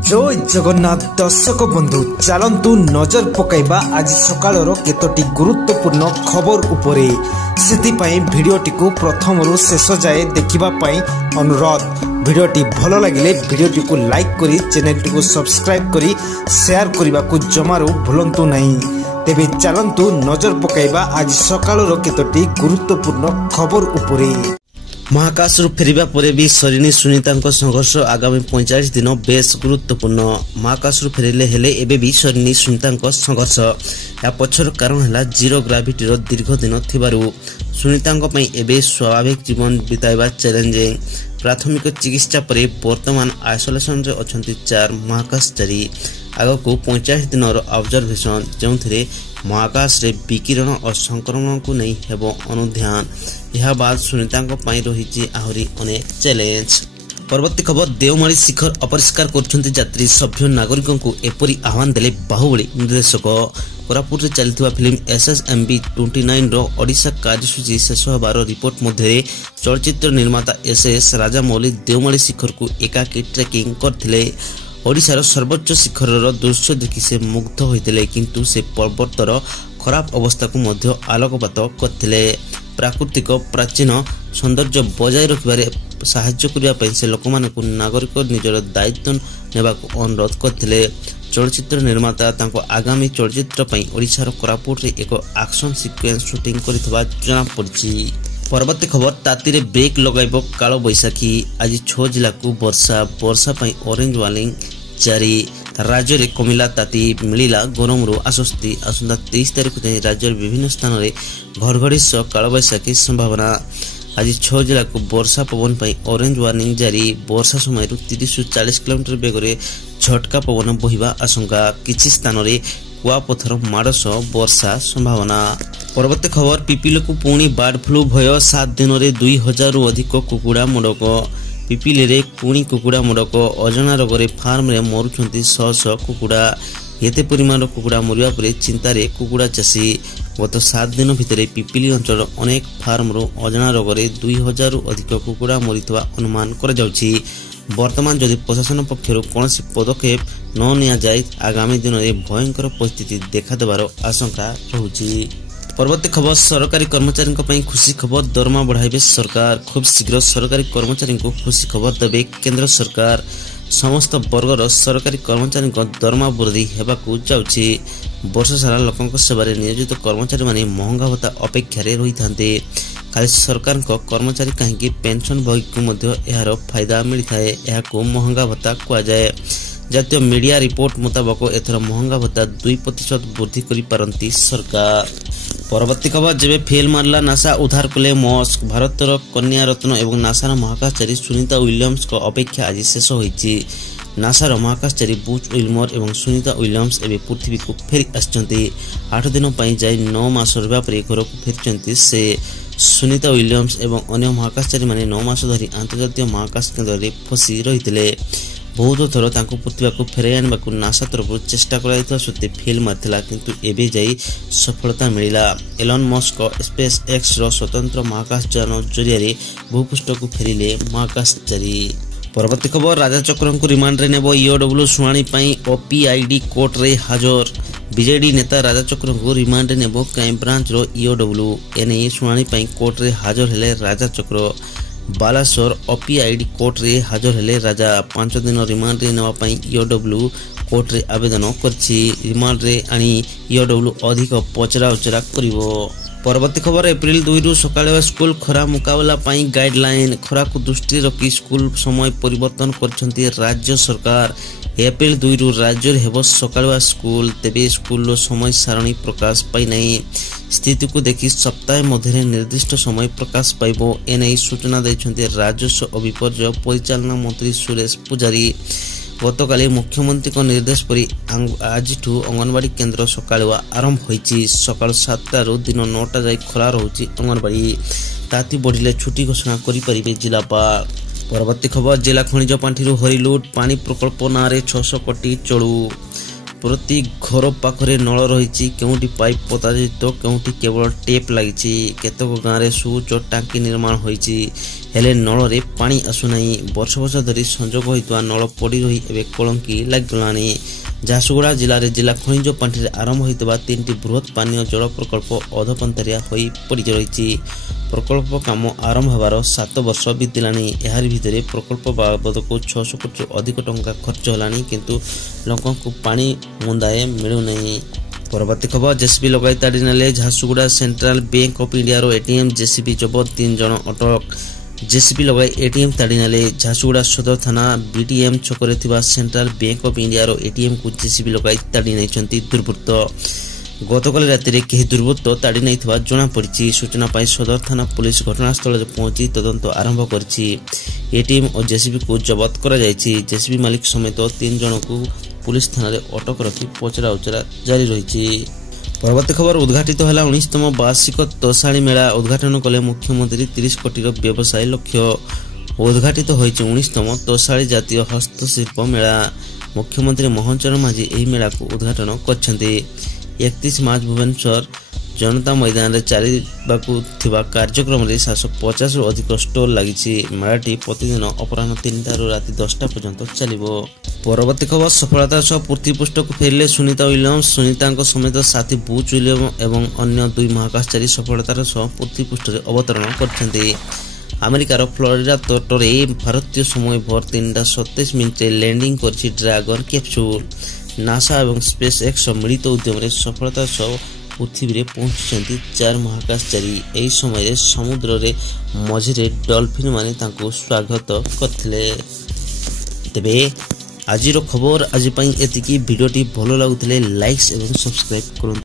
जय जगन्नाथ दर्शक बंधु चलतु नजर पकाइबा आज सकाळर केतोटी गुरुत्वपूर्ण खबर उपरे सेतिपाई भिडियोटी को प्रथम रु शेष जाए देखिबा पाई अनुरोध। भिडियोटी भल लगिले भिडियोटी को लाइक करी चैनल टी को सब्सक्राइब करी शेयर करने को जमारू भूलंतु नहीं। तेबे चलतु नजर पकाइबा आज सकाळर केतोटी गुरुत्वपूर्ण खबर उपरे। महाकाश फेरिबा परे भी सरिनी सुनीता संघर्ष आगामी 45 दिन बेस गुरुत्वपूर्ण। महाकाश फेरिले हेले एबे भी सरिनी सुनीता संघर्ष या पछर कारण है जीरो ग्राविटी दीर्घ दिन थिबारु सुनीता एबे स्वाभाविक जीवन बिताइबा चैलेंजिंग। प्राथमिक चिकित्सा परे वर्तमान आइसोलेशन रे अछंती 4 महाकाशचारी। आगको 45 दिन ऑब्जर्वेशन जो महाकाश रे विकिरण और संक्रमण को नहीं हेबो अनुध्यान। यह बाद सुनीता रही आहरी अनेक चैलेंज। परवर्ती खबर देवमाली शिखर अपरिष्कार करछंती यात्री सभ्य नागरिकों को एपरी आह्वान देले बाहुबली निर्देशक। कोरापुर चलता फिल्म SSMB 29 रो ओडिशा कार्यसूची शेष होबार रिपोर्ट मध्य चलचित्र निर्माता SS राजामौली देवमाली शिखर को एकाकी ट्रेकिंग करथिले। ओडिशार सर्वोच्च शिखर दृश्य देखि से मुग्ध होइतिले किंतु से पर्वतर खराब अवस्था को मध्य आलोकपात करथिले। प्राकृतिक प्राचीन सौंदर्य बजाय रखिबारे साहाय्य करिया पई से लोकमानकु नागरिक निजर दायित्व नेबाकु अनुरोध करथिले। चलचित्र निर्माता तांको आगामी चलचित्र पई ओडिशार कोरापुट रे एक एक्शन सीक्वेंस शूटिंग करितबा जना पड़छि। परवर्ती खबर ताती रे ब्रेक लगाइबो कालो बैसाखी। आज 6 जिला को वर्षा पई ऑरेंज वार्निंग जारी। राज्य रे कमिला ताती मिलिला गरम रो आश्वस्ति। आसंता 23 तारिख जाए राज्य विभिन्न स्थान रे घड़घड़ी सह कालो बैसाखी संभावना। आज 6 जिला को वर्षा पवन पई ऑरेंज वार्निंग जारी। वर्षा समय 30 से 40 किलोमीटर बेग रे झटका पवन बहिबा आशंका। किछि स्थान रे कुआपथर माड़ सह वर्षा संभावना। परवर्ती खबर पिपिली को पुणी बर्ड फ्लू भय 7 दिन में 2000 रु अधिक कुकुड़ा मुंडक। पिपिली रे पुणी कुकुड़ा मुंडक अजना रोग रे फार्म रे मरुछंती 100 कुकुड़ा। एते परिमाण कुकुड़ा मरिया परे चिंता रे कुकुड़ा चाषी। गत 7 दिन भितर पिपिली अंचल अनेक फार्म रो अजना रोग रे 2000 रु अधिक कुकुड़ा मरितवा अनुमान करा जाउछि। वर्तमान जदि प्रशासन पक्षर कौन पदक्षेप न निया जाए आगामी दिन में भयंकर परिस्थिति देखा देवार आशंका रहुछि। परवर्ती खबर सरकारी कर्मचारी खुशी खबर दरमा बढ़ाइबे सरकार। खूब शीघ्र सरकारी कर्मचारी को खुशी खबर देबे केंद्र सरकार। समस्त वर्गर सरकारी कर्मचारी दरमा वृद्धि हेबाकु जाउछि। वर्ष सारा लोकंक सेवारे नियोजित कर्मचारी माने महंगा भत्ता अपेक्षा रे रही थांते। खाली सरकार को कर्मचारी कहीं पेंशन भोगी को मध्य यार फायदा मिलता है। यह को महंगा भत्ता कह जाए। जातीय मीडिया रिपोर्ट मुताबक एथर महंगा भत्ता 2% वृद्धि करि पारंती सरकार। परवर्ती खबर जेबे फेल मारला नासा उद्धार कले मस्क। भारतर कन्या रत्न एवं नासार महाकाशचारी सुनीता विलियम्स को अपेक्षा आज शेष होइछि। नासार महाकाशचारी बुच विल्मर एवं सुनीता विलियम्स एवं पृथ्वी को फेरी आछंती। 8 दिन पई जाय 9 मास रहबा परे घर को फेरचंती से। सुनीता विलियम्स एवं अन्य महाकाशचारी माने 9 मास धरी अंतर्जातीय महाकाश केंद्र रे फसी रहितिले। बहुत थर तांको पृथ्वी को फेराई आनबाकू नासा तरफ चेष्टा कराइथा सत्ते फेल मारथिला किंतु एबे जाई सफलता मिलिला। एलन मस्क स्पेस एक्स रो स्वतंत्र महाकाशयान जरिया भूपृष्ठ को फेरिले महाकाशचारी। परवर्ती खबर राजा चक्र को रिमांड रे नेबो EOW सुनानी पई OPID कोर्ट रे हाजर। बीजेडी नेता राजा चक्र को रिमांड रे नेबो क्राइम ब्रांच रो EOW एने सुनानी पई कोर्ट रे हाजर हेले राजा चक्र। बालासोर OPID कोर्ट रे हाजर हेले राजा। 5 दिन रिमांड रे नेबा पई EOW कोर्ट रे आवेदन करछि। रिमांड रे आनी EOW अधिक पचरा उचरा करिवो। परवर्ती खबर एप्रिल 2 रु सकाळे स्कूल खरा मुकाबला पाई गाइडलाइन। खरा को दृष्टि रखी स्कूल समय परिवर्तन करछंती राज्य सरकार। एप्रिल 2 रु राज्य हेबो सकाळवा स्कूल। तेबे स्कूल समय सारणी प्रकाश पाई नहीं। स्थिति को देखि सप्ताह मध्य निर्दिष्ट समय प्रकाश पाइबो एने सूचना दैछंती राजस्व और विपर्यय परिचालना मंत्री सुरेश पुजारी। गतकाली मुख्यमंत्री को निर्देश पर आज अंगनवाड़ी केन्द्र सकाळुआ आरंभ होइछि। सकाळ 7 रु दिन 9 जाए खोला रहुछि अंगनवाड़ी। ताती बढ़िले छुट्टी घोषणा करि परिबे जिलापाल। परवर्ती खबर जिला खनिज पांठिरु हरिलुट। पानी प्रकल्प नारे 600 कोटी चलू। प्रति घर पाखरे नल रही। केउटी पाइप पताजित केउटी केवल टेप लगी। केतक गाँव में सुच टांकी निर्माण होइछि। हेले नल पानी आसुनाई। वर्ष वर्ष धरी संजोग होइतवा नल पड़ी रही एवं कलंकी लागलानी। झारसुगुड़ा जिले में जिला खनिज पांठि आरंभ होइतवा 3टी बृहत पानीय जल प्रकल्प अधपंथरिया होई पड़ी रही। प्रकल्प काम आरंभ होबार 7 वर्ष बीतलानी। यार भितर प्रकल्प बाबद को 600 कोटी अधिक टंका खर्च होलानी, किंतु लोकों को पानी मुंदाए मिलुना। परवर्ती खबर जेसीबी लगाई ताड़ी नेले। Jharsuguda central bank of India रो एटीएम जेसीबी जबत 3 जन अटक। जेसीबी लगाई एटीएम ताड़ी नेले। झारसुगुड़ा सदर थाना बीटीएम छकरे थिबा सेंट्रल बैंक ऑफ इंडिया रो एटीएम को जेसीबी लगाई ताड़ी नैछंती दुर्बृत्त। गतकाल राति रे केही दुर्बृत्त ताड़ी नैथिबा जणा पड़िछि। सूचना पाई सदर थाना पुलिस घटनास्थल रे पहुंची तदंत आरंभ करछि। एटीएम और जेसीबी को जब्त करा जायछि। जेसीबी मालिक समेत 3 जन को पुलिस थाना रे अटक रखी पचरा उचरा जारी रहिछि। परवर्ती खबर उद्घाटित होला 19तम वार्षिक तोषाली मेला। उद्घाटन कले मुख्यमंत्री 30 कोटी व्यवसाय लक्ष्य। उद्घाटित होइछि 19तम तोषाली जातीय हस्तशिल्प मेला। मुख्यमंत्री मोहन चरण माझी एही मेला को उद्घाटन करछन्ते। 31 मार्च भुवनेश्वर जनता मैदान रे चारिबाकू थिबा कार्यक्रम रे 750 रु अधिक स्टॉल लागिछि। मेलाटी प्रतिदिन अपराह्न 3टा रु राति 10टा पर्यंत चलिबो। परवर्ती खबर सफलतार सह पृथ्वी पृष्ठକୁ फेरिले सुनीता विलियम्स। सुनीताଙ୍କ समेत साथी बुच विलियम्स एवं अन्य 2 महाकाशचारी सफलतार सह पृथ्वी पृष्ठରେ अवतरण କରିଛନ୍ତି। अमेरिकार फ्लोरिडा तटरे भारतीय समय भोर 3:27 मिनिटे लैंडिंग करछि ड्रैगन कैप्सूल। नासा एवं स्पेस एक्स मिलित उद्यम सफलतार सह पृथ्वी रे पहुंची 4 महाकाशचारी। एही समय रे समुद्र रे मझिरे डॉल्फिन माने तांको स्वागत करथिले। तेबे आजिर खबर आज एतिकी। वीडियोटी भलो लागुथिले लाइक्स एवं सब्सक्राइब करु।